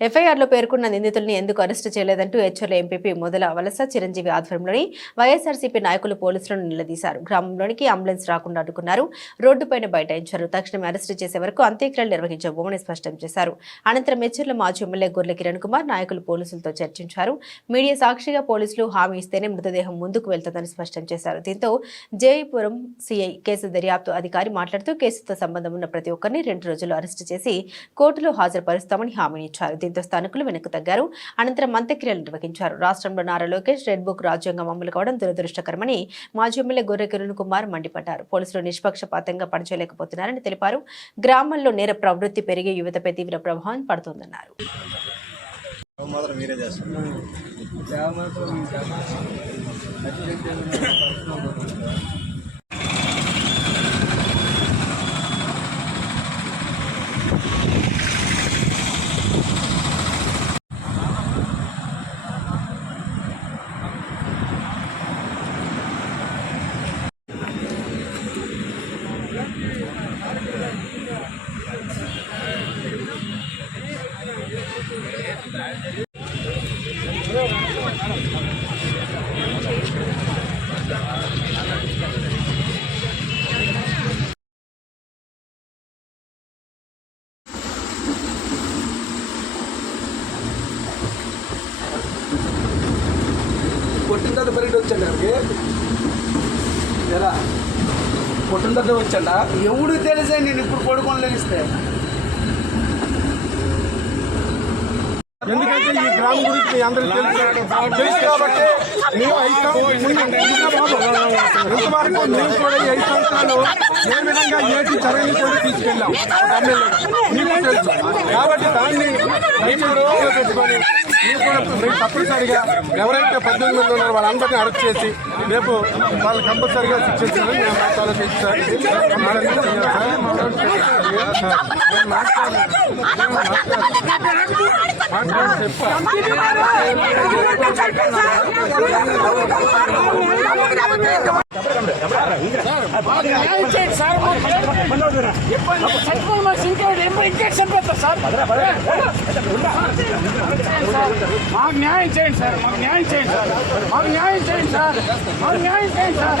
ఎఫ్ఐఆర్లో పేర్కొన్న నిందితుల్ని ఎందుకు అరెస్టు చేయలేదంటూ హెచ్చర్ల ఎంపీపీ మొదల వలస చిరంజీవి ఆధ్వర్యంలోని వైఎస్ఆర్సీపీ నాయకులు పోలీసులను నిలదీశారు. గ్రామంలోనికి అంబులెన్స్ రాకుండా అడ్డుకున్నారు. రోడ్డుపైన బైఠాయించారు. తక్షణమే అరెస్టు చేసే వరకు అంత్యక్రియలు నిర్వహించబోమని స్పష్టం చేశారు. అనంతరం హెచ్చర్ల మాజీ ఎమ్మెల్యే గొర్రె కిరణ్ కుమార్ నాయకులు పోలీసులతో చర్చించారు. మీడియా సాక్షిగా పోలీసులు హామీ ఇస్తేనే మృతదేహం ముందుకు వెళ్తుందని స్పష్టం చేశారు. దీంతో జయపురం సిఐ కేసు దర్యాప్తు అధికారి మాట్లాడుతూ కేసుతో సంబంధం ఉన్న ప్రతి ఒక్కరిని రెండు రోజులు అరెస్టు చేసి కోర్టులో హాజరుపరుస్తామని హామీనిచ్చారు దీంతో స్థానికులు వెనక్కు తగ్గారు. అనంతరం అంత్యక్రియలు నిర్వహించారు. రాష్ట్రంలో నారా లోకేష్ రెడ్ బుక్ రాజ్యాంగం అమలు కావడం దురదృష్టకరమని మాజీ ఎమ్మెల్యే గొర్రె కిరణ్ కుమార్ మండిపడ్డారు. పోలీసులు నిష్పక్షపాతంగా పనిచేయలేకపోతున్నారని తెలిపారు. గ్రామాల్లో నేర ప్రవృత్తి పెరిగి యువతపై తీవ్ర ప్రభావం పడుతోందన్నారు. మాత్రం కొట్టిన తర్వాత బయట వచ్చాడు ఆమెకి ఎలా? కొట్టిన తర్వాత వచ్చాడా? ఎవడు తెలిసే నేను ఇప్పుడు పడుకొని లెగిస్తే. ఎందుకంటే ఈ గ్రామం గురించి అందరికీ తెలుసు. తెలుసు కాబట్టి మేము ఐదు ఇంతవరకు మేము కూడా ఐదు సంవత్సరాలు ఏ విధంగా ఏటి చర్యలు కూడా తీసుకెళ్ళాం. మీకు తెలుసు. కాబట్టి దాన్ని పెట్టుకొని మీరు తప్పనిసరిగా ఎవరైతే పద్దెనిమిది మంది ఉన్నారో వాళ్ళందరినీ అరెస్ట్ చేసి రేపు వాళ్ళు కంపల్సరిగా శిక్షించాలని మేము మాట్లాడాలి సార్ కంపల్సరిగా చేయాలి సార్. నేను మాట్లాడాను. నేను మాట్లాడాను. మాట్లాడి చెప్పా మాకు న్యాయం చేయండి సార్ మాకు న్యాయం చేయండి సార్ మాకు న్యాయం చేయండి సార్ మాకు న్యాయం చేయండి సార్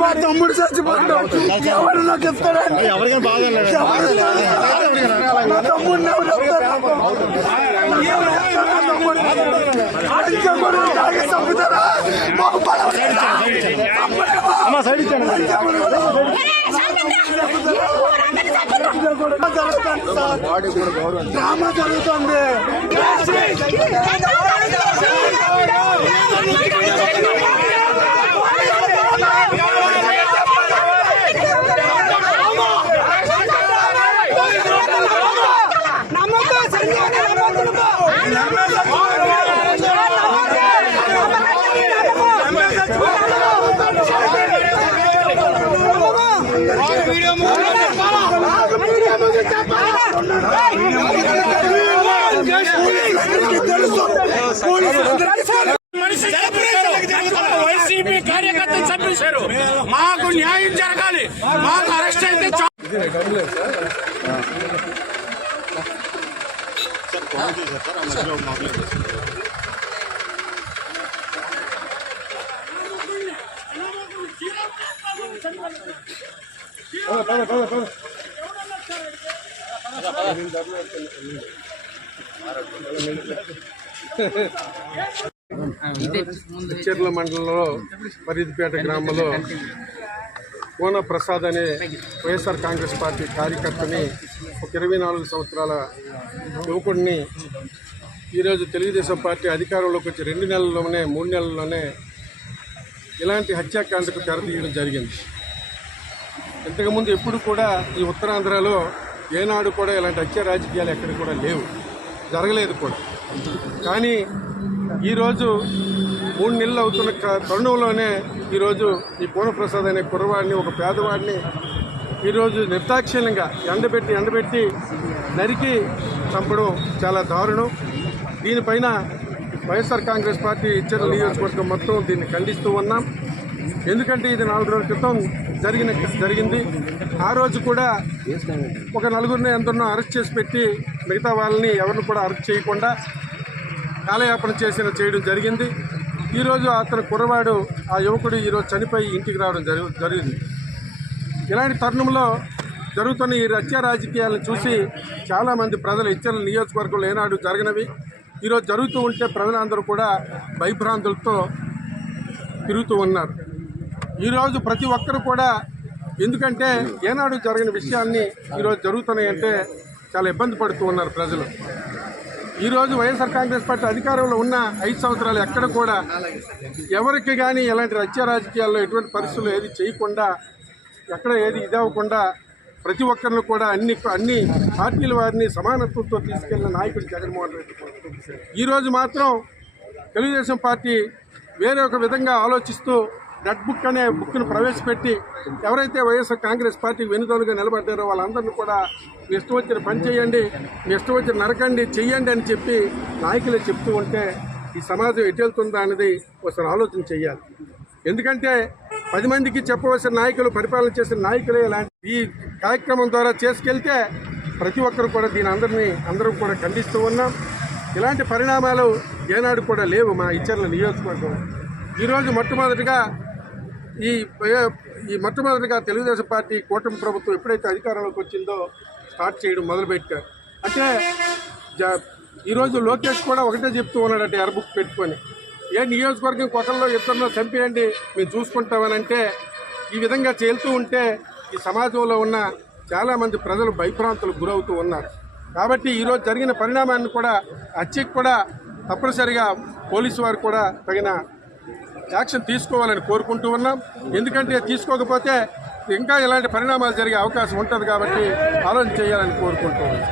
మా తమ్ముడు చచ్చిపోతాడు ఎవరు నాకు నా ఎవరు చెప్తారు తాగి చంపుతారా? మాకు సైడ్ ఇచ్చాను జరుగుతుంది సార్. డ్రామా జరుగుతుంది. కార్యకర్తలు చంపేశారు. మాకు న్యాయం జరగాలి. మాకు అరెస్ట్ అయితే చాలు. మండలంలో ఫరీద్పేట గ్రామంలో కోన ప్రసాద్ అనే వైఎస్ఆర్ కాంగ్రెస్ పార్టీ కార్యకర్తని ఒక ఇరవై నాలుగు సంవత్సరాల యువకుడిని ఈరోజు తెలుగుదేశం పార్టీ అధికారంలోకి వచ్చి రెండు నెలల్లోనే మూడు నెలల్లోనే ఇలాంటి హత్యాకాండకు తెరతీయడం జరిగింది ఇంతకుముందు ఎప్పుడు కూడా ఈ ఉత్తరాంధ్రలో ఏనాడు కూడా ఇలాంటి హత్య రాజకీయాలు ఎక్కడ కూడా లేవు జరగలేదు కూడా కానీ ఈరోజు మూడు నెలలు అవుతున్న తరుణంలోనే ఈరోజు ఈ పూర్ణప్రసాద్ అనే కుర్రవాడిని ఒక పేదవాడిని ఈరోజు నిర్దాక్షిణ్యంగా ఎండబెట్టి ఎండబెట్టి నరికి చంపడం చాలా దారుణం. దీనిపైన వైఎస్ఆర్ కాంగ్రెస్ పార్టీ ఇచ్చిన నియోజకవర్గం మొత్తం దీన్ని ఖండిస్తూ ఉన్నాం. ఎందుకంటే ఇది నాలుగు రోజుల క్రితం జరిగిన జరిగింది. ఆ రోజు కూడా ఒక నలుగురిని ఎందరినో అరెస్ట్ చేసి పెట్టి మిగతా వాళ్ళని ఎవరిని కూడా అరెస్ట్ చేయకుండా కాలయాపన చేసిన చేయడం జరిగింది. ఈరోజు అతని కుర్రవాడు ఆ యువకుడు ఈరోజు చనిపోయి ఇంటికి రావడం జరుగు జరిగింది. ఇలాంటి తరుణంలో జరుగుతున్న ఈ హత్య రాజకీయాలను చూసి చాలామంది ప్రజలు ఇచ్చిన నియోజకవర్గంలో ఏనాడు జరగనవి. ఈరోజు జరుగుతూ ఉంటే ప్రజలందరూ కూడా భయభ్రాంతులతో తిరుగుతూ ఉన్నారు. ఈరోజు ప్రతి ఒక్కరు కూడా ఎందుకంటే ఏనాడు జరిగిన విషయాన్ని ఈరోజు జరుగుతున్నాయంటే చాలా ఇబ్బంది పడుతూ ఉన్నారు ప్రజలు. ఈరోజు వైఎస్ఆర్ కాంగ్రెస్ పార్టీ అధికారంలో ఉన్న ఐదు సంవత్సరాలు ఎక్కడ కూడా ఎవరికి కానీ ఎలాంటి రాజ్య రాజకీయాల్లో ఎటువంటి పరిస్థితులు ఏది చేయకుండా ఎక్కడ ఏది ఇదవ్వకుండా ప్రతి ఒక్కరిని కూడా అన్ని అన్ని పార్టీల వారిని సమానత్వంతో తీసుకెళ్ళిన నాయకుడు జగన్మోహన్ రెడ్డి. ఈరోజు మాత్రం తెలుగుదేశం పార్టీ వేరే ఒక విధంగా ఆలోచిస్తూ నెట్ బుక్ అనే బుక్ను ప్రవేశపెట్టి ఎవరైతే వైఎస్ఆర్ కాంగ్రెస్ పార్టీకి వెనుదలుగా నిలబడ్డారో వాళ్ళందరినీ కూడా మీ ఇష్టం వచ్చిన పని చేయండి మీ ఇష్టం వచ్చిన నరకండి చెయ్యండి అని చెప్పి నాయకులే చెప్తూ ఉంటే ఈ సమాజం ఎటు అనేది ఒకసారి ఆలోచన చేయాలి. ఎందుకంటే పది మందికి చెప్పవలసిన నాయకులు పరిపాలన చేసిన నాయకులే ఇలాంటి ఈ కార్యక్రమం ద్వారా చేసుకెళ్తే ప్రతి ఒక్కరు కూడా దీని అందరినీ అందరం కూడా ఖండిస్తూ ఉన్నాం. ఇలాంటి పరిణామాలు ఏనాడు కూడా లేవు మా ఇచ్చర్ల నియోజకవర్గం ఈరోజు మొట్టమొదటిగా ఈ ఈ మొట్టమొదటిగా తెలుగుదేశం పార్టీ కూటమి ప్రభుత్వం ఎప్పుడైతే అధికారంలోకి వచ్చిందో స్టార్ట్ చేయడం మొదలుపెట్టారు. అంటే జ ఈరోజు లోకేష్ కూడా ఒకటే చెప్తూ ఉన్నాడట ఎరబుక్ పెట్టుకొని. ఏ నియోజకవర్గం కొకల్లో ఇద్దరినో చంపేయండి మేము చూసుకుంటామని అంటే ఈ విధంగా చేలుతూ ఉంటే ఈ సమాజంలో ఉన్న చాలామంది ప్రజలు భయభ్రాంతులకు గురవుతూ ఉన్నారు. కాబట్టి ఈరోజు జరిగిన పరిణామాన్ని కూడా హత్యకు కూడా తప్పనిసరిగా పోలీసు వారు కూడా తగిన యాక్షన్ తీసుకోవాలని కోరుకుంటూ ఉన్నాం. ఎందుకంటే తీసుకోకపోతే ఇంకా ఇలాంటి పరిణామాలు జరిగే అవకాశం ఉంటుంది కాబట్టి ఆలోచన చేయాలని కోరుకుంటూ ఉన్నాం.